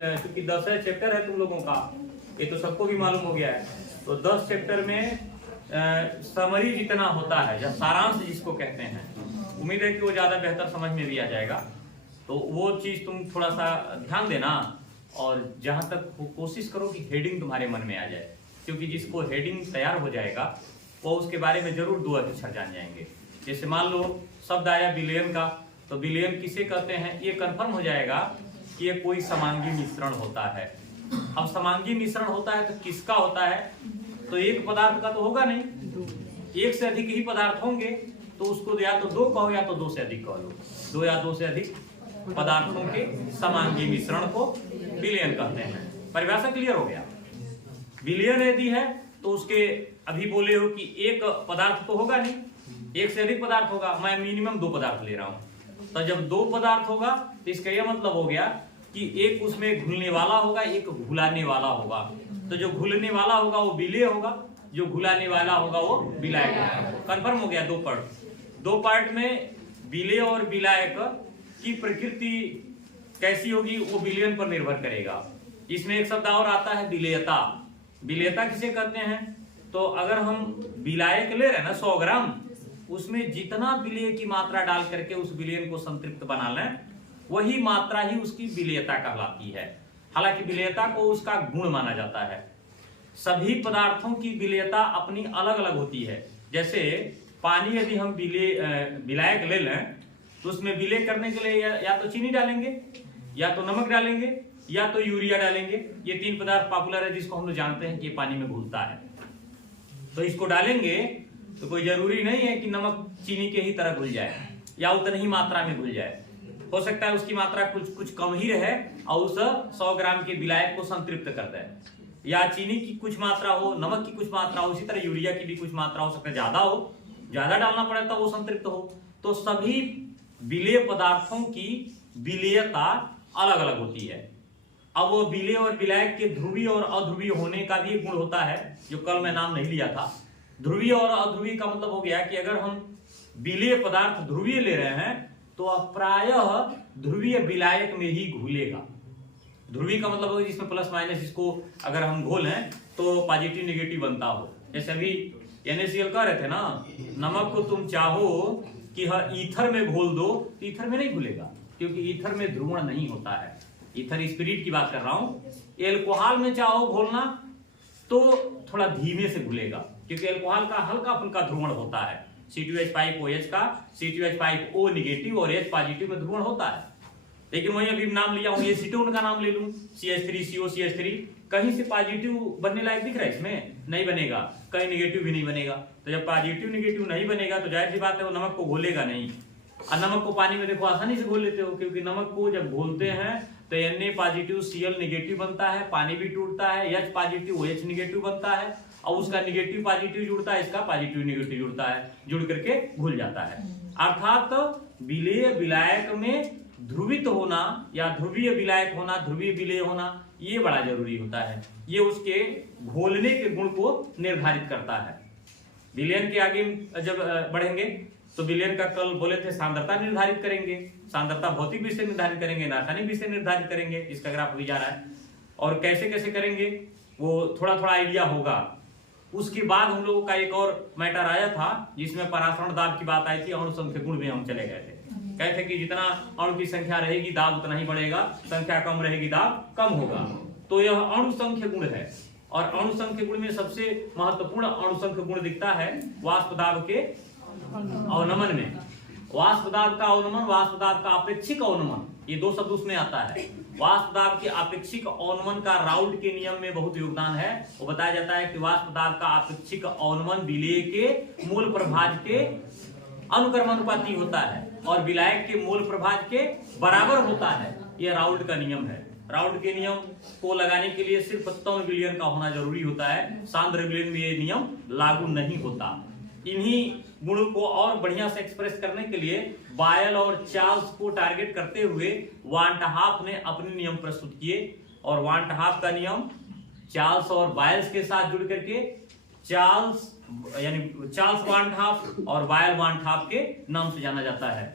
क्योंकि 10 चैप्टर है तुम लोगों का, ये तो सबको भी मालूम हो गया है। तो 10 चैप्टर में समरी जितना होता है या सारांश जिसको कहते हैं, उम्मीद है कि वो ज्यादा बेहतर समझ में भी आ जाएगा। तो वो चीज तुम थोड़ा सा ध्यान देना और जहां तक कोशिश करो कि हेडिंग तुम्हारे मन में आ जाए, क्योंकि जिसको हेडिंग तैयार हो जाएगा वो उसके बारे में जरूर 2 अक्षर जान जाएंगे। जैसे मान लो शब्द आया बिलियन का, तो बिलियन किसे कहते हैं ये कंफर्म हो जाएगा कि ये कोई समांगी मिश्रण होता है। अब समांगी मिश्रण होता है तो किसका होता है? तो एक पदार्थ का तो होगा नहीं, एक से अधिक ही पदार्थ होंगे, तो उसको या तो 2 कहो या तो 2 से अधिक कह लो। 2 या 2 से अधिक पदार्थों के समांगी मिश्रण को बिलियन कहते हैं। परिभाषा क्लियर हो गया? बिलियन यदि है तो उसके अभी बोले हो कि एक पदार्थ तो होगा नहीं, एक से अधिक पदार्थ होगा। मैं मिनिमम 2 पदार्थ ले रहा हूं, तो जब 2 पदार्थ होगा तो इसका यह मतलब हो गया कि एक उसमें घुलने वाला होगा, एक घुलाने वाला होगा। तो जो घुलने वाला होगा वो विलेय होगा, जो घुलाने वाला होगा वो विलायक होगा। कंफर्म हो गया? 2 पार्ट। 2 पार्ट में विलेय और विलायक की प्रकृति कैसी होगी वो बिलियन पर निर्भर करेगा। इसमें एक शब्द और आता है विलेयता। विलेयता किसे कहते हैं? तो अगर हम विलायक ले रहे हैं ना 100 ग्राम, उसमें जितना विलेय की मात्रा डाल करके उस विलयन को संतृप्त बना लें, वही मात्रा ही उसकी विलेयता कहलाती है। हालांकि विलेयता को उसका गुण माना जाता है। सभी पदार्थों की विलेयता अपनी अलग अलग होती है। जैसे पानी यदि हम विलायक ले लें तो उसमें विलेय करने के लिए या तो चीनी डालेंगे, या तो नमक डालेंगे, या तो यूरिया डालेंगे। ये 3 पदार्थ पॉपुलर है जिसको हम लोग जानते हैं कि पानी में घुलता है। तो इसको डालेंगे तो कोई जरूरी नहीं है कि नमक चीनी के ही तरह घुल जाए या उतनी ही मात्रा में घुल जाए। हो सकता है उसकी मात्रा कुछ कम ही रहे और उस 100 ग्राम के विलायक को संतृप्त कर दे, या चीनी की कुछ मात्रा हो, नमक की कुछ मात्रा हो, इसी तरह यूरिया की भी कुछ मात्रा हो सकता है ज्यादा हो, ज्यादा डालना पड़े तो वो संतृप्त हो। तो सभी विलेय पदार्थों की विलेयता अलग अलग होती है। अब वो विलेय और विलायक के ध्रुवीय और अध्रुवीय होने का भी गुण होता है, जो कल मैं नाम नहीं लिया था। ध्रुवीय और अध्रुवीय का मतलब हो गया कि अगर हम विलेय पदार्थ ध्रुवीय ले रहे हैं तो प्रायः ध्रुवीय विलायक में ही घुलेगा। ध्रुवीय का मतलब है जिसमें प्लस माइनस, इसको अगर हम घोलें तो पॉजिटिव नेगेटिव बनता हो। जैसे अभी NaCl कह रहे थे ना, नमक को तुम चाहो कि ईथर में घोल दो तो ईथर में नहीं घुलेगा, क्योंकि ईथर में ध्रुवण नहीं होता है। ईथर स्पिरिट की बात कर रहा हूं। एल्कोहल में चाहो घोलना तो थोड़ा धीमे से घुलेगा, क्योंकि अल्कोहल का हल्का फुल्का ध्रुवण होता है। C2H5OH का C2H5O नेगेटिव और H पॉजिटिव में ध्रुवण होता है। लेकिन वही अभी नाम लिया हूं, ये एसीटोन का नाम ले लूं, CH3COCH3, कहीं से पॉजिटिव बनने लायक दिख रहा है? इसमें नहीं बनेगा, कहीं नेगेटिव भी नहीं बनेगा। तो जब पॉजिटिव नेगेटिव नहीं बनेगा तो जाहिर सी बात है वो नमक को घोलेगा नहीं। और नमक को पानी में देखो आसानी से घोल लेते हो, क्योंकि नमक को जब घोलते हैं तो Na पॉजिटिव Cl नेगेटिव बनता है, पानी भी टूटता है, H पॉजिटिव OH नेगेटिव बनता है, और उसका नेगेटिव पॉजिटिव जुड़ता है, इसका पॉजिटिव नेगेटिव जुड़ता है, जुड़ करके घुल जाता है। अर्थात विलेय विलायक में ध्रुवित होना या ध्रुवीय विलायक होना, ध्रुवीय विलेय होना, ये बड़ा जरूरी होता है। ये उसके घोलने के गुण को निर्धारित करता है। विलयन के आगे जब बढ़ेंगे तो विलयन का कल बोले थे सांद्रता निर्धारित करेंगे। सांद्रता भौतिक विषय निर्धारित करेंगे, रासायनिक विषय निर्धारित करेंगे, इसका ग्राफ अभी जा रहा है। और कैसे कैसे करेंगे वो थोड़ा थोड़ा आइडिया होगा। उसके बाद हम लोगों का एक और मैटर आया था जिसमें परासरण दाब की बात आई थी। अणु संख्या गुण में हम चले गए थे। कहते कि जितना अणु की संख्या रहेगी दाब उतना ही बढ़ेगा, संख्या कम रहेगी दाब कम होगा। तो यह अणु संख्या गुण है, और अणु संख्या गुण में सबसे महत्वपूर्ण अणु संख्या गुण दिखता है वाष्प दाब के अवनमन में। वाष्प दाब का अवनमन, वाष्प दाब का अपेक्षिक अवनमन, ये 2 शब्द उसमें आता है। वाष्प दाब के अपेक्षिक अवनमन का राउल्ट के नियम में बहुत योगदान है। वो बताया जाता है कि वाष्प दाब का अपेक्षिक अवनमन विलेय के मूल प्रभाज के अनुक्रमानुपाती होता है और विलायक के मूल प्रभाज के बराबर होता है। यह राउल्ट का नियम है। राउल्ट के नियम को लगाने के लिए सिर्फ तौन विलयन का होना जरूरी होता है। सांद्र विलयन में ये नियम लागू नहीं होता। इन्हीं गुणों को और बढ़िया से एक्सप्रेस करने के लिए बायल और चार्ल्स को टारगेट करते हुए वान ट हाफ ने अपने नियम प्रस्तुत किए। और वान ट हाफ का नियम चार्ल्स और बायल्स के साथ जुड़ करके चार्ल्स वान ट हाफ और बायल वान ट हाफ के नाम से जाना जाता है।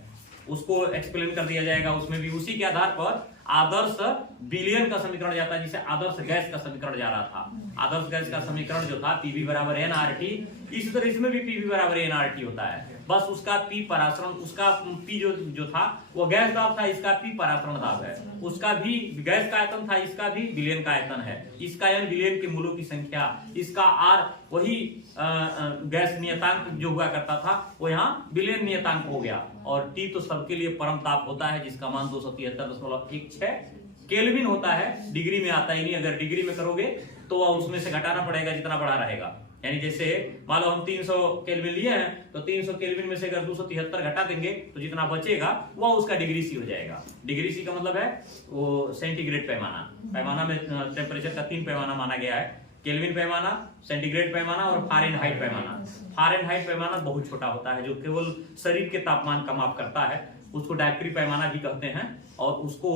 उसको एक्सप्लेन कर दिया जाएगा उसमें भी। उसी के आधार पर आदर्श विलयन का समीकरण जाता है, जिसे आदर्श गैस का समीकरण जा रहा था। आदर्श गैस का समीकरण जो था पीवी बराबर nRT, इसी तरह इसमें भी पीवी बराबर nRT होता है। बस उसका पी परासरण, उसका पी जो था वो गैस दाब था, इसका पी परासरण दाब है। उसका भी गैस का आयतन था, इसका भी विलयन का आयतन है। इसका n विलयन के मूलों की संख्या, इसका r वही गैस नियतांक जो हुआ करता था वो यहाँ विलयन नियतांक हो गया। और T तो सबके लिए परम ताप होता है, जिसका मान 273.16 केल्विन होता है। डिग्री में आता ही नहीं, अगर डिग्री में करोगे तो उसमें से घटाना पड़ेगा जितना बड़ा रहेगा। यानी जैसे मान लो हम 300 केल्विन लिए हैं, तो 300 केल्विन में से अगर 273 घटा देंगे तो जितना बचेगा वो उसका डिग्री सी हो जाएगा। डिग्री सी का मतलब है वो सेंटीग्रेड पैमाना। पैमाना में टेम्परेचर का 3 पैमाना माना गया है, केल्विन पैमाना, सेंटीग्रेड पैमाना और फारेनहाइट पैमाना। फारेनहाइट पैमाना बहुत छोटा होता है, जो केवल शरीर के तापमान का माप करता है, उसको डायक्ट्री पैमाना भी कहते हैं। और उसको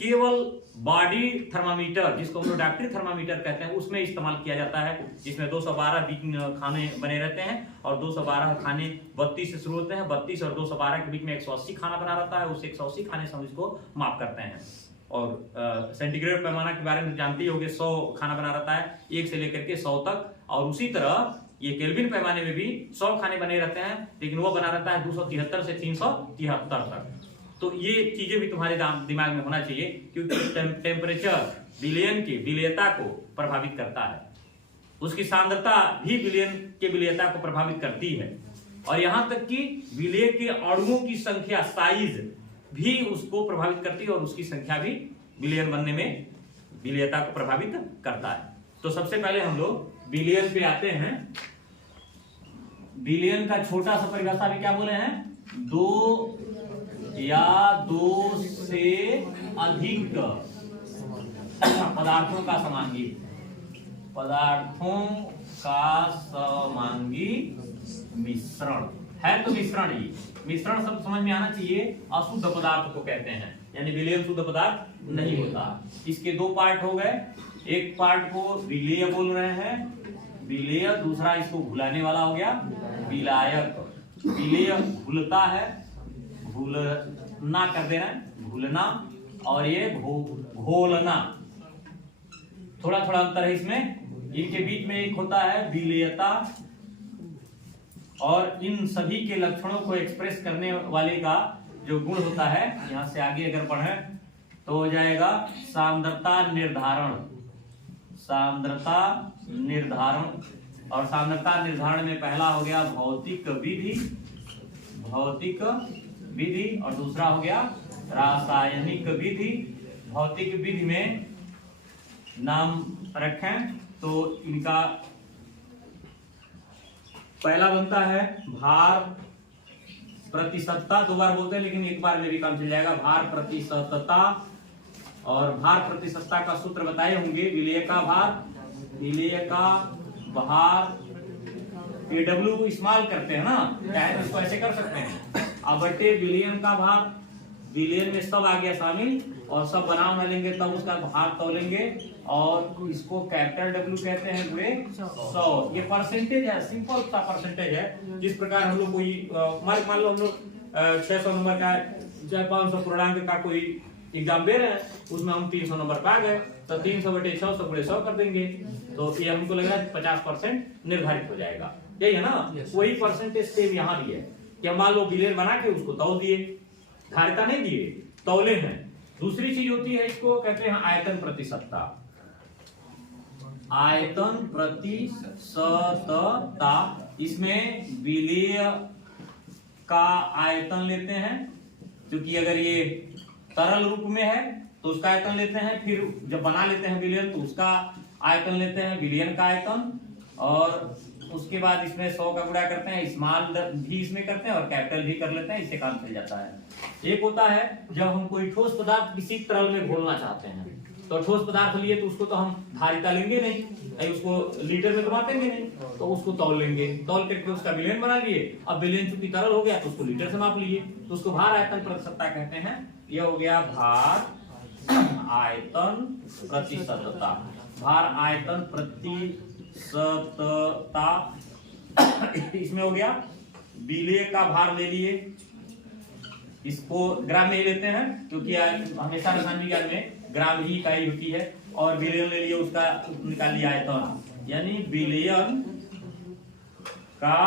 केवल बॉडी थर्मामीटर, जिसको हम लोग डायक्ट्री थर्मामीटर कहते हैं, उसमें इस्तेमाल किया जाता है, जिसमें 212 खाने बने रहते हैं। और 212 खाने 32 से शुरू होते हैं, 32 और 212 के बीच में 180 खाना बना रहता है। उस 180 खाने से हम इसको माप करते हैं। और सेंटीग्रेड पैमाना के बारे में जानते ही होंगे, 100 खाना बना रहता है, 1 से लेकर के 100 तक। और उसी तरह ये केल्विन पैमाने में भी 100 खाने बने रहते हैं, लेकिन वो बना रहता है 273 से 373 तक। तो ये चीजें भी तुम्हारे दिमाग में होना चाहिए, क्योंकि टेम्परेचर विलयन की विलयता को प्रभावित करता है, उसकी सांद्रता भी विलयन के विलयता को प्रभावित करती है। और यहां तक कि विलय के अणुओं की संख्या, साइज भी उसको प्रभावित करती है, और उसकी संख्या भी विलयन बनने में विलयता को प्रभावित करता है। तो सबसे पहले हम लोग विलयन पे आते हैं। विलयन का छोटा सा परिभाषा भी क्या बोले हैं, 2 या 2 से अधिक पदार्थों का समांगी, पदार्थों का समांगी मिश्रण है। तो मिश्रण ही, मिश्रण शब्द समझ में आना चाहिए। अशुद्ध पदार्थ को कहते हैं, यानी विलयन शुद्ध पदार्थ नहीं होता। इसके 2 पार्ट हो गए, एक पार्ट को विलेय बोल रहे हैं, विलेय, दूसरा इसको घुलाने वाला हो गया विलायक। विलेय घुलता है, घुलना कर देना, घुलना, और ये घोलना। थोड़ा थोड़ा अंतर है इसमें। इनके बीच में एक होता है विलेयता, और इन सभी के लक्षणों को एक्सप्रेस करने वाले का जो गुण होता है, यहां से आगे अगर पढ़ें तो हो जाएगा सांद्रता निर्धारण। सांद्रता निर्धारण, और सांद्रता निर्धारण में पहला हो गया भौतिक विधि, भौतिक विधि, और दूसरा हो गया रासायनिक विधि। भौतिक विधि में नाम रखें तो इनका पहला बनता है भार प्रतिशतता। 2 बार बोलते हैं लेकिन एक बार में भी काम चल जाएगा। भार प्रतिशतता, और भार प्रतिशतता का सूत्र बताए होंगे, विलेय का भार, विलेय का भार KW इस्तेमाल करते हैं ना, चाहे तो इसको ऐसे कर सकते हैं, अब बटे विलयन का भार। विलयन में सब आ गया शामिल, और सब बना लेंगे तब उसका भार तौलेंगे, और इसको कैपिटल W कहते हैं गुणे 100। ये परसेंटेज है, सिंपल सा परसेंटेज है। जिस प्रकार हम लोग कोई मान लो हम लोग 600 नंबर का चाहे 500 पूर्णांक का कोई एग्जाम दे रहे हैं, उसमें हम 300 नंबर पा गए, तो 300 बटे 600 गुणे 100 कर देंगे, तो ये हमको लग रहा है 50% निर्धारित हो जाएगा। यही है ना, वही परसेंटेज सेम यहाँ भी है कि मान लो विलयन बना के उसको तौल दिए, धारिता नहीं दिए, तौले हैं। दूसरी चीज होती है, इसको कहते हैं आयतन प्रतिशतता। आयतन प्रतिशतता, इसमें विलेय का आयतन लेते हैं, क्योंकि अगर ये तरल रूप में है तो उसका आयतन लेते हैं, फिर जब बना लेते हैं विलयन तो उसका आयतन लेते हैं, विलयन का आयतन, और उसके बाद इसमें 100 का गुणा करते हैं, स्मॉल भी इसमें करते हैं और कैपिटल भी कर लेते हैं, इससे काम चल जाता है। एक होता है जब हम कोई ठोस पदार्थ किसी तरल में घोलना चाहते हैं, तो ठोस पदार्थ लिए तो उसको तो हम धारिता लेंगे नहीं, उसको लीटर में तो मापेंगे नहीं, तो उसको तौल लेंगे, तौल करके उसका विलयन बना लिए। अब विलयन चूंकि तरल हो गया तो उसको लीटर से माप लिए, तो उसको भार आयतन प्रतिशतता कहते हैं। यह हो गया भार आयतन प्रतिशतता। भार आयतन प्रतिशतता इसमें हो गया विलेय का भार ले लिए, इसको ग्राम में ही लेते हैं क्योंकि हमेशा रसायन विज्ञान में ग्राम ही इकाई होती है। और बिलियन ले लिए, उसका निकाल लिया आयतन, यानी बिलियन का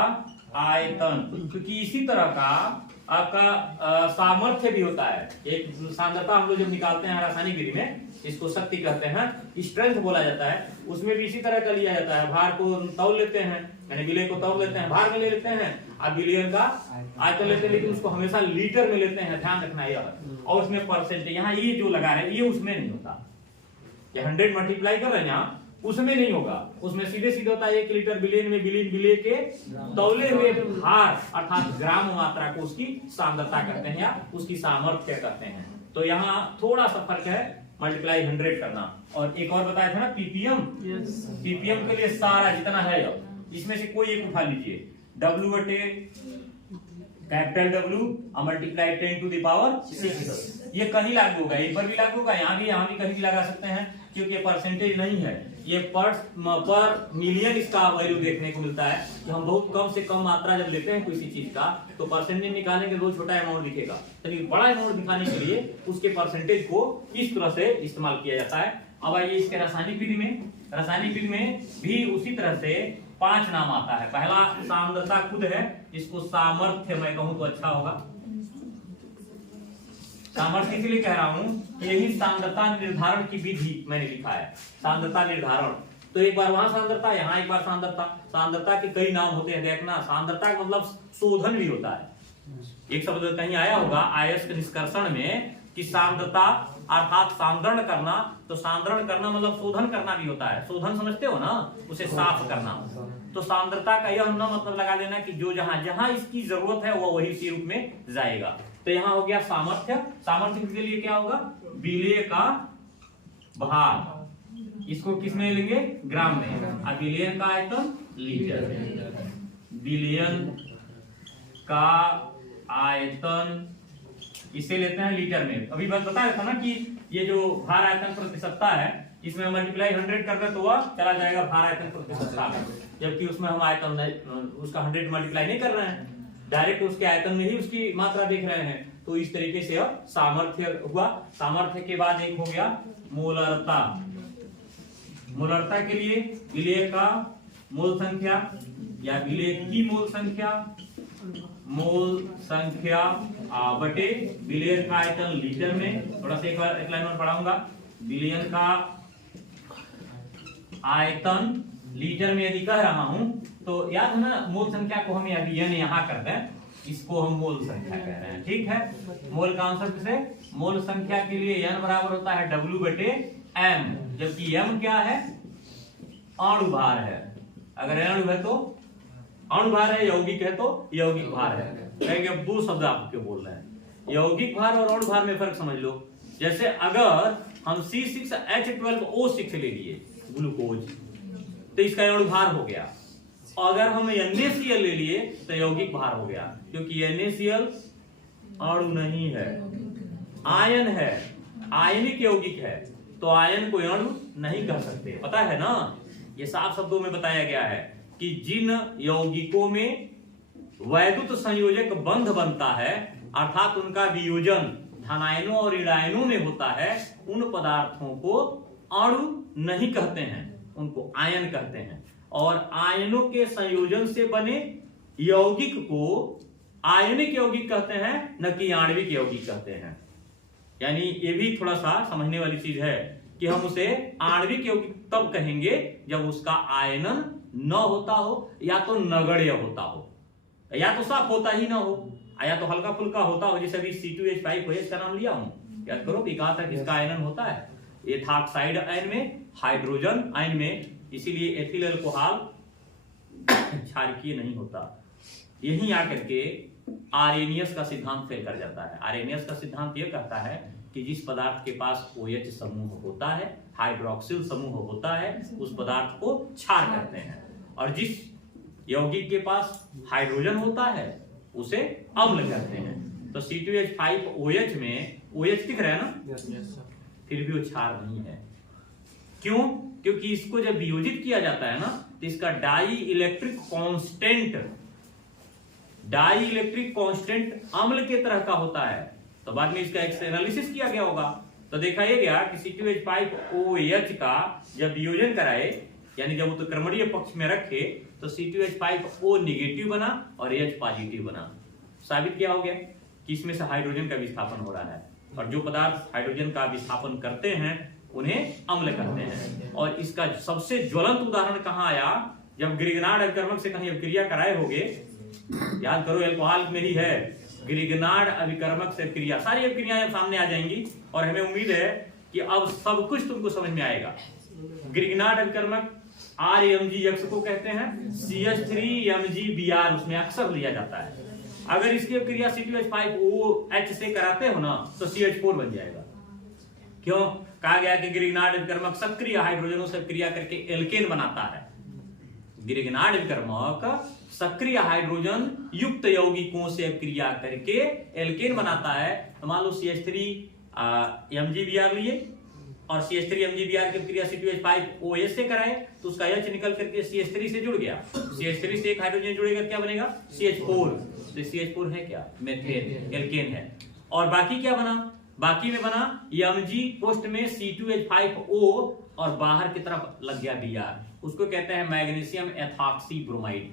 आयतन। क्योंकि इसी तरह का आपका सामर्थ्य भी होता है। एक सांद्रता हम लोग जब निकालते हैं रासायनिक विधि में, इसको शक्ति कहते हैं, स्ट्रेंथ बोला जाता है, उसमें भी इसी तरह का लिया जाता है। भार को तौल लेते हैं, यानी विलय को तौल लेते हैं, भार में ले लेते हैं, अब बिलियन का आयतन लेते हैं, लेकिन उसको हमेशा लीटर में लेते हैं, ध्यान रखना यह। और उसमें परसेंट यहाँ ये जो लगा रहे हैं ये उसमें नहीं होता, ये 100 मल्टीप्लाई कर रहे हैं यहाँ, उसमें नहीं होगा, उसमें सीधे सीधे होता है 1 लीटर बिलियन में बिलियन विलय के तौले हुए भार अर्थात ग्राम मात्रा को उसकी सांद्रता कहते हैं या उसकी सामर्थ्य कहते हैं। तो यहाँ थोड़ा सा फर्क है, मल्टीप्लाई 100 करना। और एक और बताया था ना पीपीएम, पीपीएम के लिए सारा जितना है इसमें से कोई एक उठा लीजिए, W बटे capital W multiply 10 to the power 6। ये कहीं लागू होगा, एक बार भी लागू होगा, यहाँ भी कहीं भी लगा सकते हैं, क्योंकि परसेंटेज नहीं है, ये पर मिलियन इसका वैल्यू देखने को मिलता है कि हम बहुत कम से कम मात्रा जब लेते हैं किसी चीज का तो परसेंटेज निकालने के बहुत छोटा अमाउंट दिखेगा, लेकिन बड़ा अमाउंट दिखाने के लिए उसके परसेंटेज को इस तरह से इस्तेमाल किया जाता है। अब आइए इसके रासायनिक विधि में, रासायनिक विधि में भी उसी तरह से 5 नाम आता है। पहला सांद्रता खुद है, इसको सामर्थ्य मैं कहूं तो अच्छा होगा, सामर्थ्य इसलिए कह रहा हूं, यही सांद्रता निर्धारण की विधि मैंने लिखा है, सांद्रता निर्धारण। तो एक बार वहां सांद्रता, यहाँ एक बार सांद्रता। सांद्रता के कई नाम होते हैं, देखना सांद्रता का मतलब शोधन भी होता है। एक शब्द कहीं आया होगा आयस्क निष्कर्षण में कि सांद्रता अर्थात सांद्रण करना, तो सांद्रण करना मतलब शोधन करना भी होता है। शोधन समझते हो ना, उसे साफ करना। तो सांद्रता का यह न मतलब लगा देना कि जो जहां जहां इसकी जरूरत है वह वही इसी रूप में जाएगा। तो यहाँ हो गया सामर्थ्य, सामर्थ्य के लिए क्या होगा, विलय का भार, इसको किस में लेंगे, ग्राम में, और विलयन का आयतन लीटर में। विलयन का आयतन इसे लेते हैं लीटर में। अभी बात बताया था ना कि ये जो भार आयतन प्रतिशतता है, इसमें मल्टीप्लाई 100 करना तो वह चला जाएगा भार आयतन प्रतिशतता में, जबकि उसमें हम आयतन उसका 100 मल्टीप्लाई नहीं कर रहे हैं, डायरेक्ट उसके आयतन में ही उसकी मात्रा देख रहे हैं। तो इस तरीके से अब सामर्थ्य हुआ। सामर्थ्य के बाद एक हो गया मोलरता। मोलरता के लिए विलय का मोल संख्या या विलय की मोल संख्या, मोल संख्या बटे विलयन का आयतन लीटर में। थोड़ा सा एक बार एक लाइन और पढ़ाऊंगा, विलयन का आयतन लीटर में यदि कह रहा हूं तो याद है ना, मोल संख्या को हम यदि n यहाँ कर दें, इसको हम मोल संख्या कह रहे हैं, ठीक है। मोल का आंसर से मोल संख्या के लिए n बराबर होता है W बटे m, जबकि m क्या है, अणु भार है। अगर अणु है तो अणु भार है, यौगिक है तो यौगिक भार है। कहेंगे अब 2 शब्द आपके बोल रहे हैं, यौगिक भार और अणु भार में फर्क समझ लो। जैसे अगर हम C6H12O6 ले लिए ग्लूकोज, तो इसका अणु भार हो गया। अगर हम NaCl ले लिए तो यौगिक भार हो गया, क्योंकि NaCl अणु नहीं है, आयन है, आयनिक यौगिक है, तो आयन को अणु नहीं कह सकते। पता है ना, ये साफ शब्दों में बताया गया है कि जिन यौगिकों में वैद्युत संयोजक बंध बनता है, अर्थात उनका वियोजन धनायनों और ऋणायनों में होता है, उन पदार्थों को अणु नहीं कहते हैं, उनको आयन कहते हैं। और आयनों के संयोजन से बने यौगिक को आयनिक यौगिक कहते हैं, न कि आणविक यौगिक कहते हैं। यानी ये भी थोड़ा सा समझने वाली चीज है कि हम उसे आणविक यौगिक तब कहेंगे जब उसका आयनन न होता हो, या तो नगण्य होता हो, या तो साफ होता ही ना हो, या तो हल्का फुल्का होता हो। जैसे अभी C2H5OH का नाम लिया हूं, याद करो कि कहा था किसका आयनन होता है, एथाक्साइड आयन में, हाइड्रोजन आयन में, इसीलिए एथिल अल्कोहल क्षारकीय नहीं होता। यही आकर के आर्रेनियस का सिद्धांत फेल कर जाता है। आर्रेनियस का सिद्धांत यह कहता है कि जिस पदार्थ के पास OH समूह होता है, हाइड्रोक्सिल समूह होता है, उस पदार्थ को क्षार कहते हैं, और जिस यौगिक के पास हाइड्रोजन होता है उसे अम्ल कहते हैं। तो C2H5OH में OH दिख रहा है ना, फिर भी वो क्षार नहीं है। क्यों? क्योंकि इसको जब वियोजित किया जाता है ना, तो इसका dielectric constant dielectric constant अम्ल के तरह का होता है। तो बाद में इसका एनालिसिस किया गया होगा, तो देखा यह गया कि C2H5OH का जब वियोजन कराए, यानी जब उत्क्रमणीय पक्ष में रखे, तो C2H5O निगेटिव बना और H पॉजिटिव बना। साबित क्या हो गया कि इसमें से हाइड्रोजन का विस्थापन हो रहा है, और जो पदार्थ हाइड्रोजन का विस्थापन करते हैं उन्हें अम्ल कहते हैं। और इसका सबसे ज्वलंत उदाहरण कहां आया, जब ग्रिगनार्ड अभिकर्मक से कहीं अभिक्रिया कराए होगे, याद करो एल्कोहल में ही है ग्रिगनार्ड अभिकर्मक से क्रिया, सारी अभिक्रियाएं सामने आ जाएंगी और हमें उम्मीद है कि अब सब कुछ तुमको समझ में आएगा। ग्रिगनार्ड अभिकर्मक RMgX को कहते हैं, CH3MgBr उसमें अक्सर लिया जाता है। अगर इसकी अभिक्रिया C2H5OH से कराते हो ना तो CH4 बन जाएगा। क्यों? कहा गया कि ग्रिगनार्ड अभिकर्मक सक्रिय हाइड्रोजनों से क्रिया करके एल्केन बनाता है। ग्रिगनार्ड अभिकर्मक सक्रिय हाइड्रोजन युक्त यौगिकों से क्रिया करके एल्केन बनाता है। तो मान लो CH3MgBr लिए और CH3MgBr की क्रिया C2H5OH से कराए, तो उसका H निकल करके CH3 से जुड़ गया। CH3 से एक हाइड्रोजन जुड़ेगा, क्या बनेगा? CH4। तो CH4 है क्या? मेथेन, एल्केन है। और बाकी क्या बना? बाकी में बना Mg पोस्ट में C2H5O और बाहर की तरफ लग गया Br, उसको कहते हैं मैग्नीशियम एथॉक्सी ब्रोमाइड।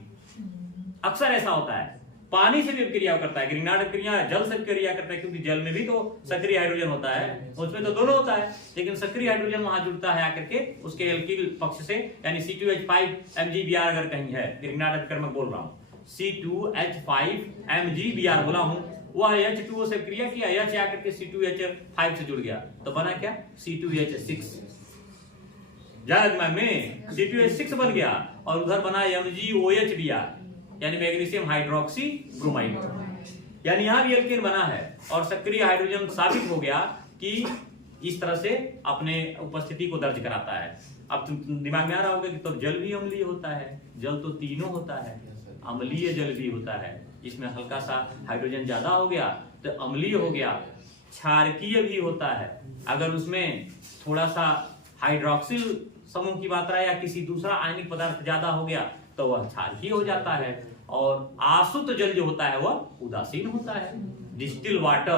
अक्सर ऐसा होता है, पानी से भी क्रिया करता है। ग्रिगनार्ड क्रिया जल से क्रिया करता है, क्योंकि जल में भी तो सक्रिय हाइड्रोजन होता है, उसमें तो दोनों होता है, लेकिन सक्रिय हाइड्रोजन वहां जुड़ता है आकर के उसके एल्किल पक्ष से, यानी C2H5MgBr अगर कहीं है, ग्रिगनार्ड अभिकर्मक बोल रहा हूं, C2H5MgBr बोला हूं, वह H2O से क्रिया किया, H आकर के C2H5 से जुड़ गया, तो बना क्या? C2H6। ज्यादा दिमाग में C2H6 बन गया, और उधर बना MgOHBr, यानी मैग्नीशियम हाइड्रोक्सी ब्रोमाइड। यानी यहां भी एल्केन बना है और सक्रिय हाइड्रोजन साबित हो गया कि इस तरह से अपने उपस्थिति को दर्ज कराता है। अब दिमाग में आ रहा होगा कि तो जल भी अम्लीय होता है। जल तो तीनों होता है, अम्लीय जल भी होता है, इसमें हल्का सा हाइड्रोजन ज्यादा हो गया तो अम्लीय हो गया। क्षारकीय भी होता है, अगर उसमें थोड़ा सा हाइड्रोक्सिल समूह की मात्रा या किसी दूसरा आयनिक पदार्थ ज्यादा हो गया तो वह क्षारकीय हो जाता है। और आसुत जल जो होता है वह उदासीन होता है, डिस्टिल वाटर,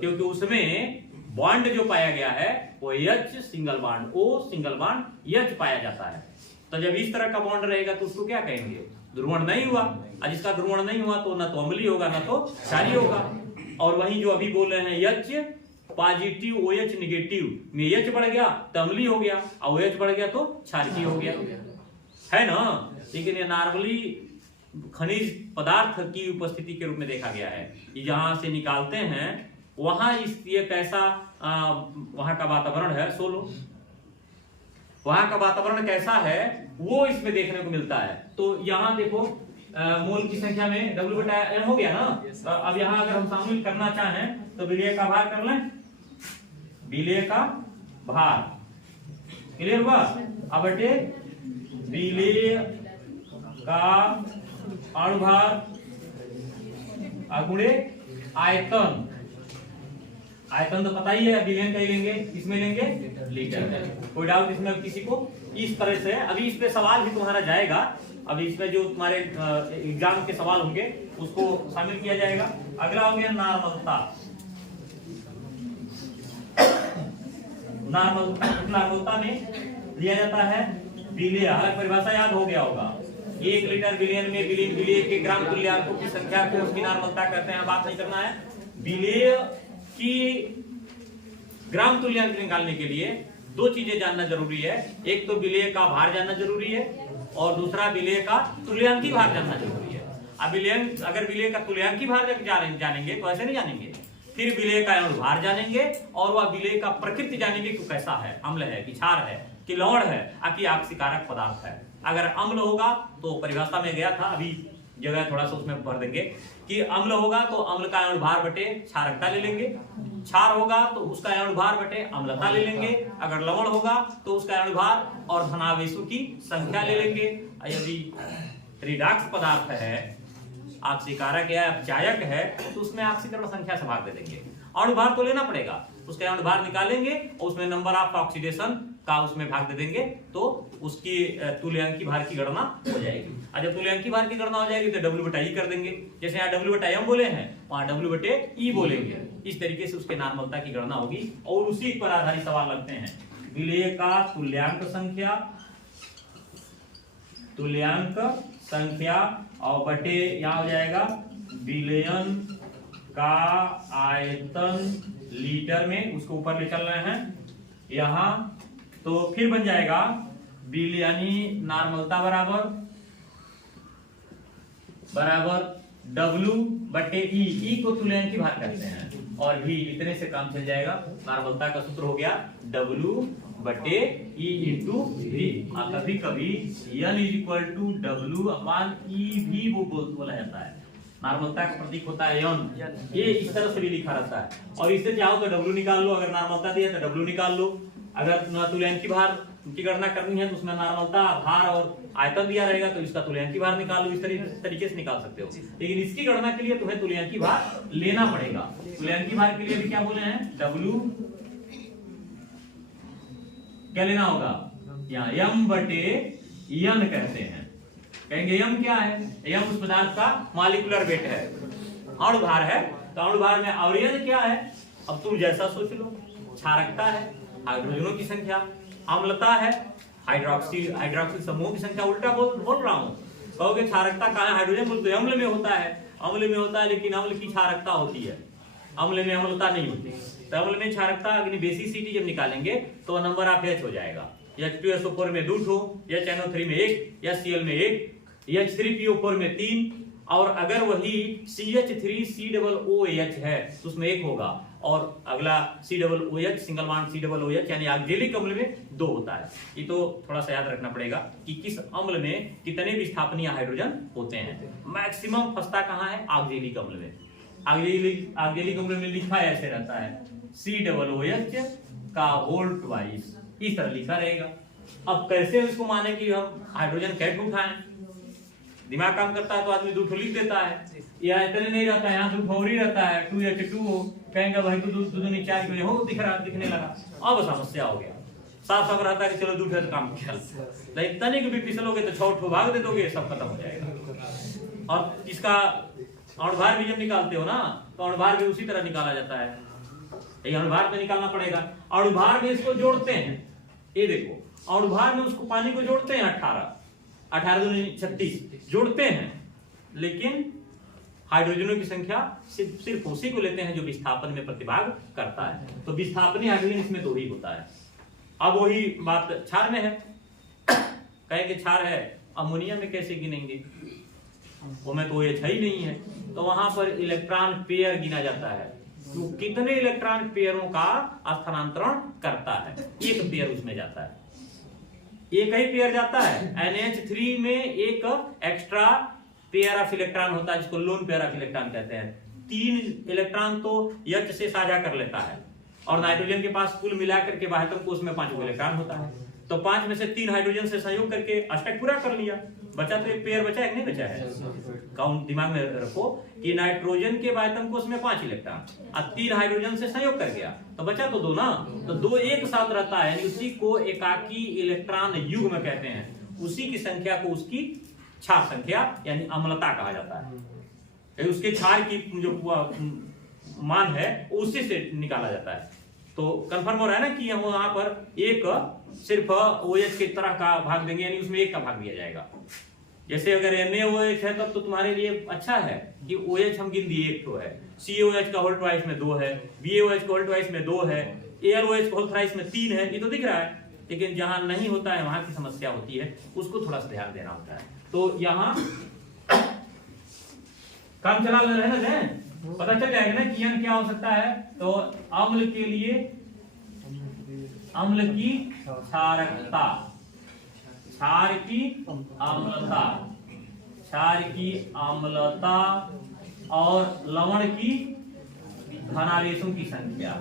क्योंकि उसमें बॉन्ड जो पाया गया है वो H single bond, O single bond H पाया जाता है। तो जब इस तरह का बॉन्ड रहेगा तो उसको क्या कहेंगे? ध्रुवण नहीं हुआ। और जिसका ध्रुवण नहीं हुआ तो ना तो अम्लीय होगा ना तो क्षारीय होगा। और वहीं जो अभी बोल रहे हैं H पॉजिटिव OH निगेटिव में H बढ़ गया तो अम्लीय हो गया, और OH बढ़ गया तो क्षारीय हो गया, है ना। लेकिन ये नॉर्मली खनिज पदार्थ की उपस्थिति के रूप में देखा गया है। जहां से निकालते हैं वहां ये कैसा वहां का वातावरण है, सोलो वहां का वातावरण कैसा है वो इसमें देखने को मिलता है। तो यहाँ देखो मोल की संख्या में W/M हो गया ना। तो अब यहाँ अगर हम शामिल करना चाहें तो विलेय का भार कर लें, विलेय का भार, क्लियर हुआ? अब बटे विलेय का अणुभार गुणे आयतन। आयतन तो पता ही है, विलियन का ही लेंगे, इसमें लेंगे लीटर। कोई डाउट इसमें किसी को? इस तरह से अभी इस पे सवाल भी तुम्हारा जाएगा। अभी इसमें जो तुम्हारे एग्जाम के सवाल होंगे उसको शामिल किया जाएगा। अगला हो गया नॉर्मलता। नॉर्मलता में लिया जाता है विलेय, अलग परिभाषा याद हो गया होगा। 1 लीटर विलियन में विलेय के ग्राम तुल्यांकों की संख्या को उसकी नॉर्मलता कहते हैं। बात नहीं करना है। विलेय की ग्राम तुल्यांक निकालने के लिए दो चीजें जानना जरूरी है। एक तो विलेय का भार जानना जरूरी है और दूसरा विलेय का तुल्यांकी भार जानना जरूरी है। अब अगर विलेय का तुल्यांकी भार जानेंगे तो ऐसे नहीं जानेंगे, फिर विलेय का अणुभार जानेंगे और वह विलेय का प्रकृति जानेंगे कि कैसा है, अम्ल है कि क्षार है कि लवण है कि ऑक्सीकारक पदार्थ है। अगर अम्ल होगा तो परिभाषा में गया था, अभी जगह थोड़ा सा उसमें भर देंगे कि अम्ल होगा तो अम्ल का अणुभार बटे क्षारकता ले लेंगे, क्षार होगा तो उसका अणुभार बटे अम्लता ले लेंगे, अगर लवण होगा तो उसका अणुभार और धनावेशों की संख्या ले लेंगे। यदि रिडॉक्स पदार्थ है, ऑक्सीकारक या अपचायक है तो उसमें ऑक्सीकरण संख्या से भाग दे देंगे। अणुभार तो लेना पड़ेगा, उसका आयन भार निकालेंगे और उसमें नंबर ऑफ ऑक्सीडेशन का उसमें भाग दे देंगे तो उसकी तुल्यांकी भार की गणना हो जाएगी। और जब तुल्यांकी भार की गणना हो जाएगी तो W/E कर देंगे। जैसे यहाँ W/M बोले हैं वहां W/E बोलेंगे। इस तरीके से उसके नॉर्मलता की गणना होगी और उसी पर आधारित सवाल लगते हैं। विलेय का तुल्यांक संख्या और बटे यहाँ हो जाएगा विलयन का आयतन लीटर में, उसको ऊपर ले चल रहे हैं यहाँ, तो फिर बन जाएगा विलयनी नॉर्मलता बराबर W/E। E को तुल्यांकी भार कहते हैं और भी इतने से काम चल जाएगा। नॉर्मलता का सूत्र हो गया W/E × V। कभी कभी N = W/E भी वो बोला जाता है। नॉर्मलता का प्रतीक होता है N, ये इस तरह से भी लिखा रहता है। और इससे चाहो तो W निकाल लो, अगर नॉर्मलता दिया तो W निकाल लो। अगर तुल्यांकी भार की गणना करनी है तो उसमें नॉर्मलता, भार और आयतन दिया रहेगा तो इसका तुल्यांकी भार निकाल लो। इस तरीके से निकाल सकते हो, लेकिन इसकी गणना के लिए तुम्हें तुल्यांकी भार लेना पड़ेगा। तुल्यांकी भार के लिए भी क्या बोले हैं, W क्या लेना होगा, यहाँ M/N कहते हैं। कहेंगे M क्या है, M उस पदार्थ का मॉलिक्यूलर वेट है, अणु भार है। तो अणु भार में आवर्यन क्या है, अब तुम जैसा सोच लो। क्षारकता है, हाइड्रोजनों की संख्या, अम्लता है, हाइड्रोक्सिल समूहों की संख्या। उल्टा बोल रहा हूँ, कहोगे क्षारकता कहाँ है, हाइड्रोजन बोलते अम्ल में होता है, अम्ल में होता है, लेकिन अम्ल की क्षारकता होती है, अम्ल में अम्लता नहीं होती। तो अम्ल में क्षारकता अग्नि बेसिसिटी जब निकालेंगे तो नंबर ऑफ H हो जाएगा। H2SO4 में 2 ठो, HNO3 में 1, HCl में 1, H3PO4 में 3, और अगर वही CH3COOH है तो उसमें 1 होगा। और अगला COOH सिंगल बॉन्ड COOH यानी ऑक्जेलिक अम्ल में 2 होता है। ये तो थोड़ा सा याद रखना पड़ेगा कि किस अम्ल में कितने विस्थापनीय हाइड्रोजन होते हैं। मैक्सिमम फंसता कहाँ है, ऑक्जेलिक अम्ल में। ऑक्जेलिक अम्ल में लिखा ऐसे रहता है COOH का होल ट्वाइस, इस तरह लिखा रहेगा। अब कैसे उसको माने कि हम हाइड्रोजन कैसे उठाएं, दिमाग काम करता है तो आदमी 2 ठो लिख देता है, या इतने नहीं रहता है, यहाँ 2 ठो ही रहता है, 2H2O, कहेंगे भाई 2 दूनी 4 क्यों हो दिखने लगा। अब समस्या हो गया। साफ रहता है कि चलो 2 ठो काम किया, लेकिन तने भी पिसलोगे तो 6 ठो भाग दे दोगे, सब खत्म हो जाएगा। और इसका अणुभार भी जब निकालते हो ना तो अणुभार भी उसी तरह निकाला जाता है, अणुभार में निकालना पड़ेगा। अणुभार में इसको जोड़ते हैं, ये देखो अणुभार में उसको पानी को जोड़ते हैं 18 दूनी 36 जोड़ते हैं, लेकिन हाइड्रोजनों की संख्या सिर्फ उसी को लेते हैं जो विस्थापन में प्रतिभाग करता है। तो विस्थापनीय हाइड्रोजन इसमें 2 ही होता है। अब वही बात क्षार में है, कहेंगे क्षार है, अमोनिया में कैसे गिनेंगे, वो में तो OH ही नहीं है। तो वहां पर इलेक्ट्रॉन पेयर गिना जाता है, तो कितने इलेक्ट्रॉन पेयरों का स्थानांतरण करता है। 1 पेयर उसमें जाता है, एक ही पेयर जाता है। NH3 में एक एक्स्ट्रा पेयर ऑफ इलेक्ट्रॉन होता है जिसको लोन पेयर ऑफ इलेक्ट्रॉन कहते हैं। 3 इलेक्ट्रॉन तो H से साझा कर लेता है, और नाइट्रोजन के पास कुल मिलाकर के बाह्यतम कोश में 5 इलेक्ट्रॉन होता है। तो 5 में से 3 हाइड्रोजन से संयोग करके अष्टक पूरा कर लिया, बचा तो एक पेयर बचा है, नहीं बचा है। काउंट दिमाग में रखो कि नाइट्रोजन के बाह्यतम कोश में 5 इलेक्ट्रॉन और 3 हाइड्रोजन से संयोग कर गया तो बचा तो 2 ना, तो 2 एक साथ रहता है, यानी उसी को एकाकी इलेक्ट्रॉन युग्म कहते हैं। उसी की संख्या को उसकी क्षार संख्या यानी अम्लता कहा जाता है। उसके क्षार की जो मान है उसी से निकाला जाता है। तो कंफर्म हो रहा है ना कि हम वहां पर एक सिर्फ OH की तरह का भाग देंगे, यानी उसमें 1 का भाग दिया जाएगा। जैसे अगर NaOH है तब तो तुम्हारे लिए अच्छा है कि OH हम गिन दिए 1 तो है, CaOH का होल ट्वाइस में 2 है, BaOH का होल ट्वाइस में 2 है, AlOH का होल थ्राइस में 3 है, ये तो दिख रहा है। लेकिन जहां नहीं होता है वहां की समस्या होती है, उसको थोड़ा सा ध्यान देना होता है। तो यहाँ काम चला रहना जाए, पता चल जाएगा ना कि N क्या हो सकता है। तो अम्ल के लिए अम्ल की क्षारकता, क्षार की अम्लता, क्षार की अम्लता और लवण की धनावेशों की संख्या,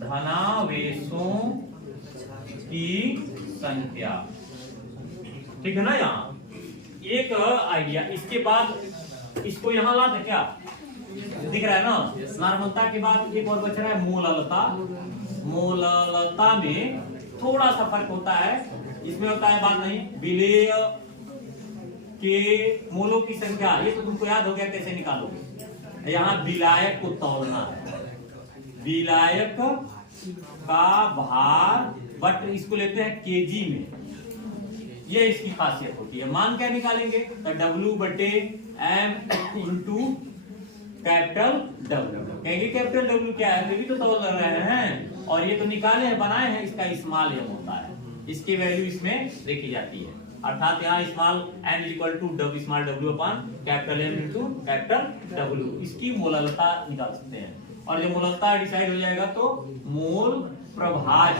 धनावेशों की संख्या, ठीक है ना। यहाँ एक आइडिया, इसके बाद इसको यहाँ ला दे क्या दिख रहा है ना। नॉर्मलता के बाद एक और बच रहा है मोललता। मोललता में थोड़ा सा फर्क होता है, इसमें होता है बात नहीं, विलेय के मोलों की संख्या, ये तो तुमको याद हो गया कैसे निकालोगे। यहाँ विलायक को तौलना है, विलायक का भार, बट इसको लेते हैं केजी में, ये इसकी खासियत होती है। मान क्या निकालेंगे, तो W/M इंटू कैपिटल W। कहेंगे कैपिटल W क्या है, ये भी तो तौल रहे हैं, और ये तो निकाले हैं, बनाए हैं, इसका स्मॉल m होता है, इसकी वैल्यू इसमें देखी जाती है। अर्थात यहाँ small m equal to small w upon capital M into capital W, इसकी मोललता निकाल सकते हैं। और जब मोललता डिसाइड हो जाएगा तो मोल प्रभाज,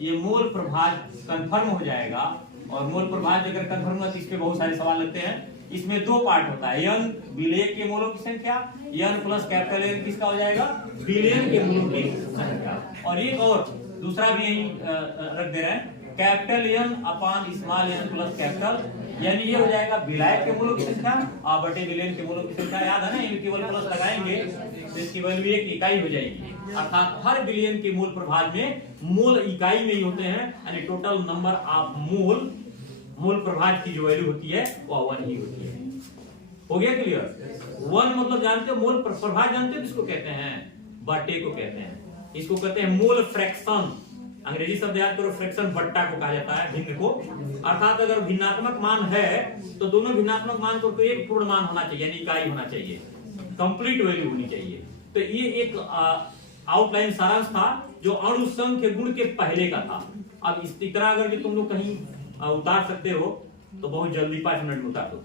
ये मोल प्रभाज कंफर्म हो जाएगा। और मोल प्रभाज अगर कंफर्म हुआ तो इस पे बहुत सारे सवाल लगते हैं। इसमें दो पार्ट होता है, n विलेय के मोलों की संख्या, n प्लस कैपिटल N किसका हो जाएगा, विलेय के मोलों की संख्या। और एक और दूसरा भी यही रख दे रहे हैं, capital N upon small n plus capital, यानी ये हो जाएगा विलायक के मोलों की संख्या और बटे विलेय के मोलों की संख्या। याद है ना, ये केवल प्लस लगाएंगे तो इसकी वैल्यू एक इकाई हो जाएगी। अर्थात हर विलेय के मोल प्रभाज में मोल इकाई में ही होते हैं, यानी टोटल नंबर ऑफ मोल प्रभाज की जो वैल्यू होती है वो 1 ही होती है। हो गया क्लियर। 1 मतलब जानते हो, मोल प्रभाज जानते हो किसको कहते हैं, बटे को कहते हैं। इसको कहते हैं मोल फ्रैक्शन, अंग्रेजी शब्द याद करो, फ्रैक्शन बट्टा को कहा जाता है, भिन्न को। अर्थात अगर भिन्नात्मक मान है तो दोनों भिन्नात्मक मान को एक पूर्ण मान होना चाहिए, यानी इकाई होना चाहिए, कंप्लीट वैल्यू होनी चाहिए। तो ये एक आउटलाइन सारांश था जो अणुसंख्य गुण के पहले का था। अब इस तरह अगर तुम लोग कहीं उतार सकते हो तो बहुत जल्दी 5 मिनट में उतार दो।